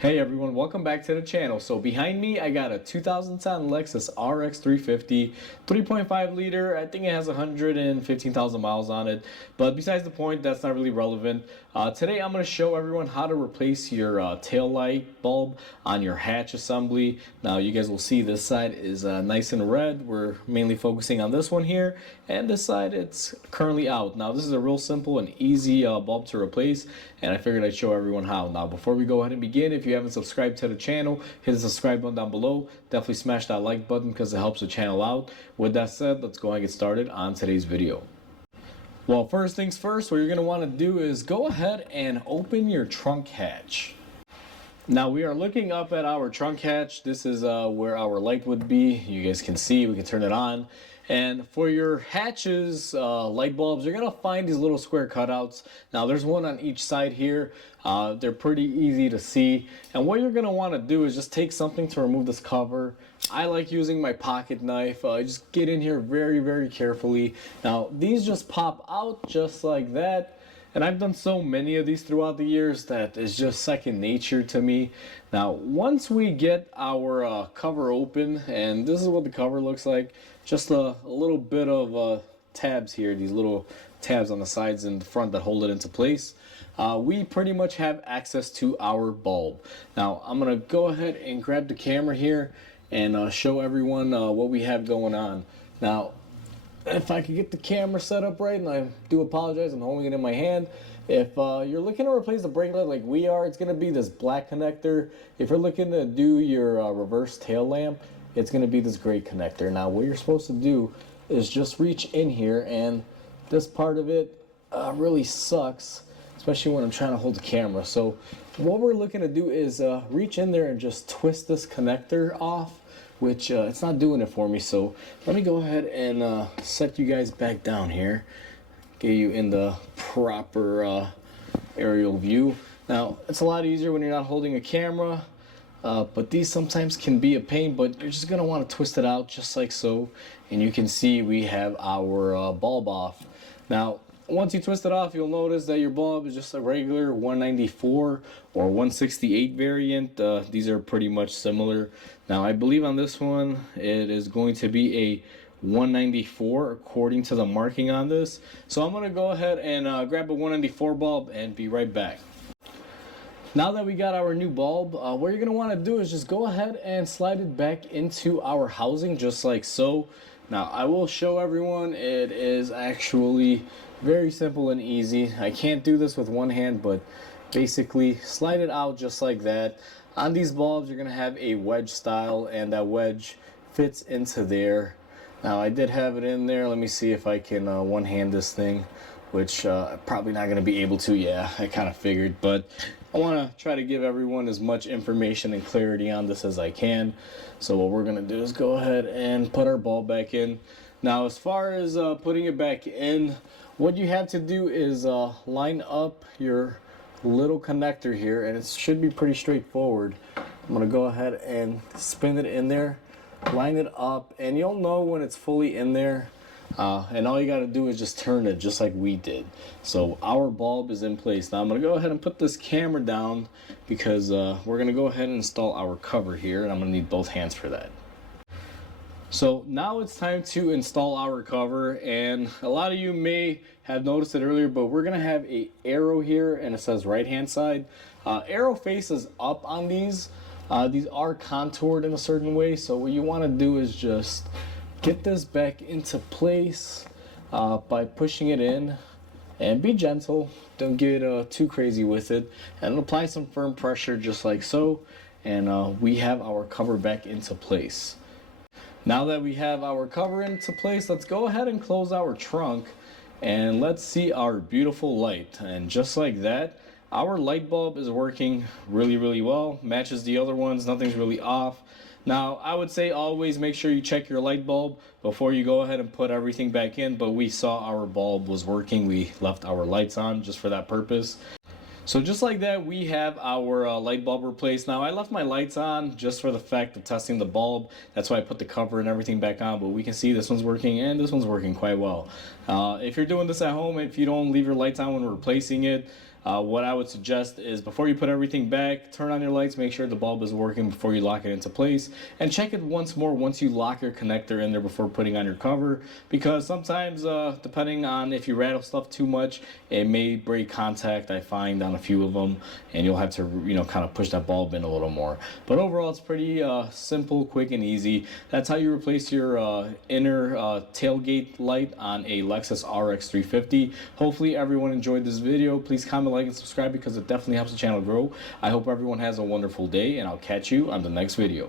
Hey everyone, welcome back to the channel. So behind me I got a 2010 Lexus RX350 3.5 liter. I think it has 115,000 miles on it, but besides the point, that's not really relevant. Today I'm going to show everyone how to replace your tail light bulb on your hatch assembly. Now you guys will see this side is nice and red. We're mainly focusing on this one here, and this side it's currently out. Now this is a real simple and easy bulb to replace, and I figured I'd show everyone how. Now before we go ahead and begin, if you haven't subscribed to the channel, hit the subscribe button down below. Definitely smash that like button because it helps the channel out. With that said, let's go ahead and get started on today's video. Well, first things first, what you're going to want to do is go ahead and open your trunk hatch. Now we are looking up at our trunk hatch. This is where our light would be. You guys can see, we can turn it on. And for your hatches, light bulbs, you're going to find these little square cutouts. Now there's one on each side here. They're pretty easy to see. And what you're going to want to do is just take something to remove this cover. I like using my pocket knife. Just get in here very, very carefully. Now these just pop out just like that. And I've done so many of these throughout the years that it's just second nature to me. Now, once we get our cover open, and this is what the cover looks like, just a little bit of tabs here, these little tabs on the sides and the front that hold it into place. We pretty much have access to our bulb. Now, I'm going to go ahead and grab the camera here and show everyone what we have going on. Now, if I could get the camera set up right, and I do apologize, I'm holding it in my hand. If you're looking to replace the brake light like we are, it's going to be this black connector. If you're looking to do your reverse tail lamp, it's going to be this gray connector. Now what you're supposed to do is just reach in here, and this part of it really sucks, especially when I'm trying to hold the camera. So what we're looking to do is reach in there and just twist this connector off, which it's not doing it for me. So let me go ahead and set you guys back down here, get you in the proper aerial view. Now it's a lot easier when you're not holding a camera, but these sometimes can be a pain, but you're just going to want to twist it out just like so, and you can see we have our bulb off. Now once you twist it off, you'll notice that your bulb is just a regular 194 or 168 variant. These are pretty much similar. Now I believe on this one it is going to be a 194 according to the marking on this. So I'm going to go ahead and grab a 194 bulb and be right back. Now that we got our new bulb, what you're going to want to do is just go ahead and slide it back into our housing just like so. Now I will show everyone, it is actually very simple and easy. I can't do this with one hand, but basically slide it out just like that. On these bulbs you're going to have a wedge style, and that wedge fits into there. Now I did have it in there. Let me see if I can one hand this thing, which probably not going to be able to. Yeah, I kind of figured, but I want to try to give everyone as much information and clarity on this as I can. So what we're going to do is go ahead and put our bulb back in. Now as far as putting it back in, what you have to do is line up your little connector here, and it should be pretty straightforward. I'm going to go ahead and spin it in there, line it up, and you'll know when it's fully in there. And all you got to do is just turn it just like we did. So our bulb is in place. Now I'm going to go ahead and put this camera down because we're going to go ahead and install our cover here, and I'm going to need both hands for that. So now it's time to install our cover, and a lot of you may have noticed it earlier, but we're going to have a arrow here, and it says right hand side. Arrow faces up on these. These are contoured in a certain way, so what you want to do is just get this back into place by pushing it in, and be gentle. Don't get too crazy with it, and apply some firm pressure just like so, and we have our cover back into place. Now that we have our cover into place, let's go ahead and close our trunk, and let's see our beautiful light. And just like that, our light bulb is working really, really well. Matches the other ones, nothing's really off. Now, I would say always make sure you check your light bulb before you go ahead and put everything back in, but we saw our bulb was working. We left our lights on just for that purpose. So just like that, we have our light bulb replaced. Now I left my lights on just for the fact of testing the bulb. That's why I put the cover and everything back on, but we can see this one's working and this one's working quite well. If you're doing this at home, if you don't leave your lights on when replacing it, What I would suggest is before you put everything back, turn on your lights, make sure the bulb is working before you lock it into place, and check it once more once you lock your connector in there before putting on your cover, because sometimes depending on if you rattle stuff too much, it may break contact, I find, on a few of them, and you'll have to kind of push that bulb in a little more. But overall, it's pretty simple, quick, and easy. That's how you replace your inner tailgate light on a Lexus RX 350. Hopefully everyone enjoyed this video. Please comment, like, and subscribe because it definitely helps the channel grow. I hope everyone has a wonderful day, and I'll catch you on the next video.